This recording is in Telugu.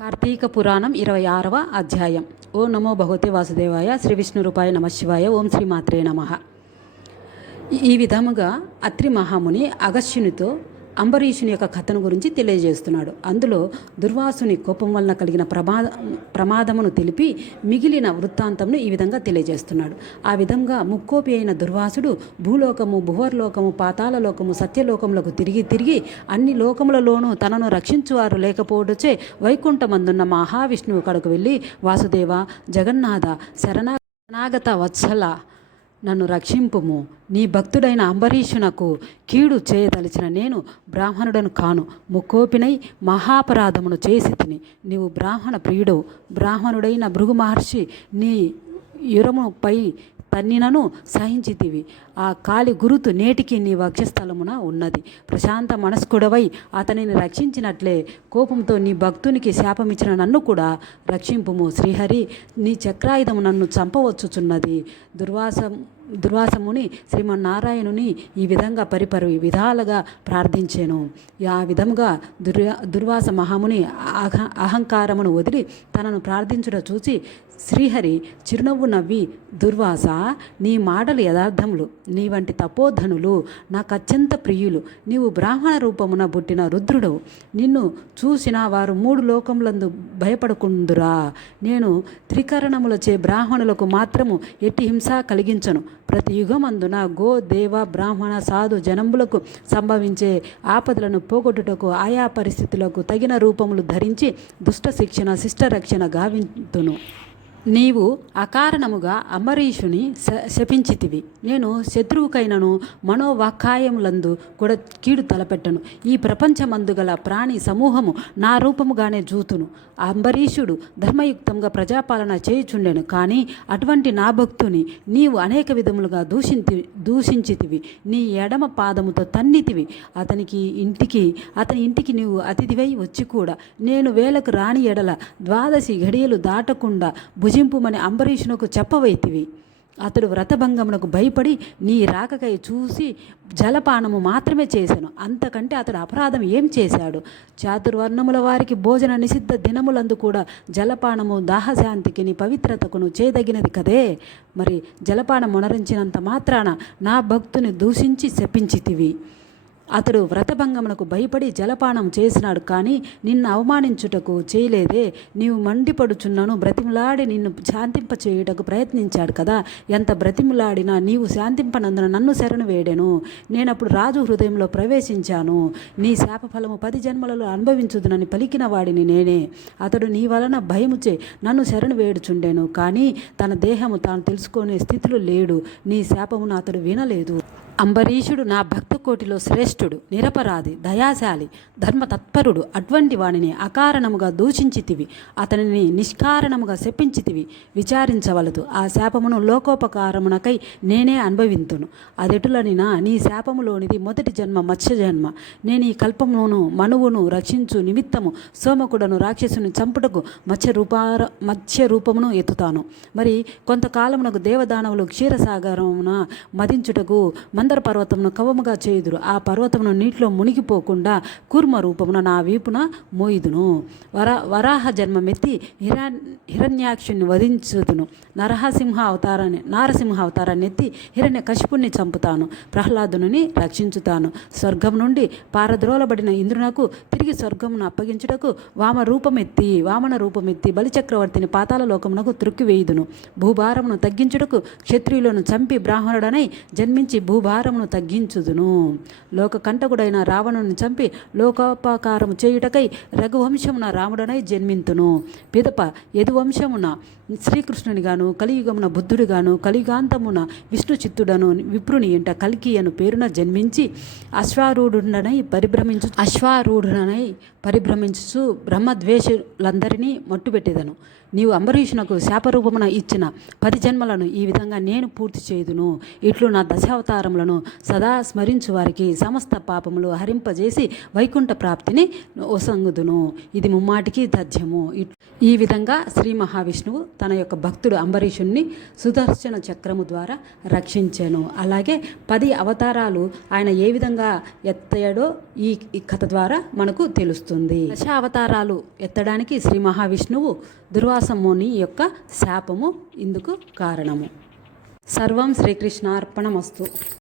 కార్తీక పురాణం ఇరవై ఆరవ అధ్యాయం. ఓం నమో భగవతే వాసుదేవాయ శ్రీ విష్ణు రూపాయ నమశివాయ ఓం శ్రీ మాత్రే నమ. ఈ విధముగా అత్రి మహాముని అగస్యునితో అంబరీషుని యొక్క కథను గురించి తెలియజేస్తున్నాడు. అందులో దుర్వాసుని కోపం వలన కలిగిన ప్రమాద ప్రమాదమును తెలిపి మిగిలిన వృత్తాంతంను ఈ విధంగా తెలియజేస్తున్నాడు. ఆ విధంగా ముక్కోపి అయిన దుర్వాసుడు భూలోకము భువర్లోకము పాతాళ లోకము సత్యలోకములకు తిరిగి తిరిగి అన్ని లోకములలోనూ తనను రక్షించువారు లేకపోవడచే వైకుంఠమందున్న మహావిష్ణువు కడకు వెళ్ళి వాసుదేవ జగన్నాథ శరణాగత వత్సల నన్ను రక్షింపుము. నీ భక్తుడైన అంబరీషునకు కీడు చేయదలిచిన నేను బ్రాహ్మణుడను కాను. ముక్కోపినై మహాపరాధమును చేసి తిని. నీవు బ్రాహ్మణ ప్రియుడు బ్రాహ్మణుడైన భృగు మహర్షి నీ యురముపై తన్నినను సహించితివి. ఆ కాలి గురుతు నేటికి నీ వక్షస్థలమున ఉన్నది. ప్రశాంత మనస్కుడవై అతనిని రక్షించినట్లే కోపంతో నీ భక్తునికి శాపమిచ్చిన నన్ను కూడా రక్షింపుము. శ్రీహరి నీ చక్రాయుధము నన్ను చంపవచ్చుచున్నది. దుర్వాసం దుర్వాసముని శ్రీమన్నారాయణుని ఈ విధంగా పరిపరి విధాలుగా ప్రార్థించాను. ఆ విధముగా దుర్వా దుర్వాస మహాముని అహ అహంకారమును వదిలి తనను ప్రార్థించుట చూసి శ్రీహరి చిరునవ్వు నవ్వి దుర్వాస నీ మాటలు యథార్థములు. నీ వంటి తపోధనులు నాకు అత్యంత ప్రియులు. నీవు బ్రాహ్మణ రూపమున పుట్టిన రుద్రుడు. నిన్ను చూసిన వారు మూడు లోకములందు భయపడకుందురా. నేను త్రికరణములచే బ్రాహ్మణులకు మాత్రము ఎట్టి హింస కలిగించను. ప్రతి యుగమందున గో దేవ బ్రాహ్మణ సాధు జనంబులకు సంభవించే ఆపదలను పోగొట్టుటకు ఆయా పరిస్థితులకు తగిన రూపములు ధరించి దుష్ట శిక్షణ శిష్ట రక్షణ గావింతును. నీవు అకారణముగా అమరీషుని శ శపించితివి. నేను శత్రువుకైనను మనోవాకాయములందు కూడా కీడు తలపెట్టను. ఈ ప్రపంచమందు గల ప్రాణి సమూహము నా రూపముగానే జూతును. అంబరీషుడు ధర్మయుక్తంగా ప్రజాపాలన చేయుచుండెను కానీ అటువంటి నా భక్తుని నీవు అనేక విధములుగా దూషించి దూషించితివి. నీ ఎడమ పాదముతో తన్నితివి. అతనికి ఇంటికి అతని ఇంటికి నీవు అతిథివై వచ్చి కూడా నేను వేలకు రాని ఎడల ద్వాదశి ఘడియలు దాటకుండా భుజ భుజింపుమని అంబరీషునకు చెప్పవైతివి. అతడు వ్రతభంగమునకు భయపడి నీ రాకకై చూసి జలపానము మాత్రమే చేశాను అంతకంటే అతడు అపరాధం ఏం చేశాడు? చాతుర్వర్ణముల వారికి భోజన నిషిద్ధ దినములందు కూడా జలపానము దాహశాంతికి నీ పవిత్రతకును చేయదగినది కదే. మరి జలపానం మునరించినంత మాత్రాన నా భక్తుని దూషించి శపించితివి. అతడు వ్రతభంగమునకు భయపడి జలపానం చేసినాడు కానీ నిన్ను అవమానించుటకు చేయలేదే. నీవు మండిపడుచున్నను బ్రతిములాడి నిన్ను శాంతింప చేయుటకు ప్రయత్నించాడు కదా. ఎంత బ్రతిములాడినా నీవు శాంతింపనందున నన్ను శరణు వేడెను. నేనప్పుడు రాజు హృదయంలో ప్రవేశించాను. నీ శాపఫలము పది జన్మలలో అనుభవించుదునని పలికిన వాడిని నేనే. అతడు నీ వలన భయముచే నన్ను శరణు వేడుచుండెను కానీ తన దేహము తాను తెలుసుకునే స్థితిలో లేడు. నీ శాపమును అతడు వినలేదు. అంబరీషుడు నా భక్త కోటిలో శ్రేష్ఠుడు నిరపరాధి దయాశాలి ధర్మ తత్పరుడు అటువంటి వాణిని అకారణముగా దూషించితివి అతనిని నిష్కారణముగా శపించితివి విచారించవలదు. ఆ శాపమును లోకోపకారమునకై నేనే అనుభవింతును. అదెటులనినా నీ శాపములోనిది మొదటి జన్మ మత్స్య జన్మ. నేను ఈ కల్పమును మనువును రక్షించు నిమిత్తము సోమకుడను రాక్షసుని చంపుటకు మత్స్య రూపార మత్స్య రూపమును ఎత్తుతాను. మరి కొంతకాలమునకు దేవదానవులు క్షీరసాగరమున మదించుటకు మందర పర్వతమును కవముగా చేయుదురు. ఆ పర్వతమును నీటిలో మునిగిపోకుండా కూర్మ రూపమున నా వీపున మోయుదును. వర వరాహ జన్మమెత్తి హిరా హిరణ్యాక్షుని వధించుదును. నరసింహ అవతారాన్ని నారసింహ అవతారాన్ని ఎత్తి హిరణ్య కశిపుణ్ణి చంపుతాను. ప్రహ్లాదుని రక్షించుతాను. స్వర్గం నుండి పారద్రోలబడిన ఇంద్రునకు తిరిగి స్వర్గమును అప్పగించుటకు వామ రూపమెత్తి వామన రూపమెత్తి బలిచక్రవర్తిని పాతాల లోకమునకు త్రుక్కివేయుదును. భూభారమును తగ్గించుటకు క్షత్రియులను చంపి బ్రాహ్మణుడనై జన్మించి భూభారమును తగ్గించుదును. లోక కంటకుడైన రావణుని చంపి లోకోపకారం చేయుటకై రఘువంశమున రాముడనై జన్మింతును. పిదప యదువంశమున శ్రీకృష్ణునిగాను కలియుగమున బుద్ధుడిగాను కలిగాంతమున విష్ణు చిత్తుడను విప్రుని ఎంట కల్కి అను పేరున జన్మించి అశ్వారూఢుడనై పరిభ్రమించు అశ్వారూఢుడనై పరిభ్రమించు బ్రహ్మద్వేషులందరినీ మట్టుబెట్టేదను. నీవు అంబరీషునకు శాపరూపమున ఇచ్చిన పది జన్మలను ఈ విధంగా నేను పూర్తి చేయుదును. ఇట్లు నా దశావతారములను సదా స్మరించు వారికి సమస్త సమస్త పాపములు హరింపజేసి వైకుంఠ ప్రాప్తిని ఒసంగుదును. ఇది ముమ్మాటికి తథ్యము ఈ విధంగా శ్రీ మహావిష్ణువు తన యొక్క భక్తుడు అంబరీషుణ్ణి సుదర్శన చక్రము ద్వారా రక్షించాను. అలాగే పది అవతారాలు ఆయన ఏ విధంగా ఎత్తాడో ఈ కథ ద్వారా మనకు తెలుస్తుంది. దశ అవతారాలు ఎత్తడానికి శ్రీ మహావిష్ణువు దుర్వాసముని యొక్క శాపము ఇందుకు కారణము. సర్వం శ్రీకృష్ణార్పణమస్తు.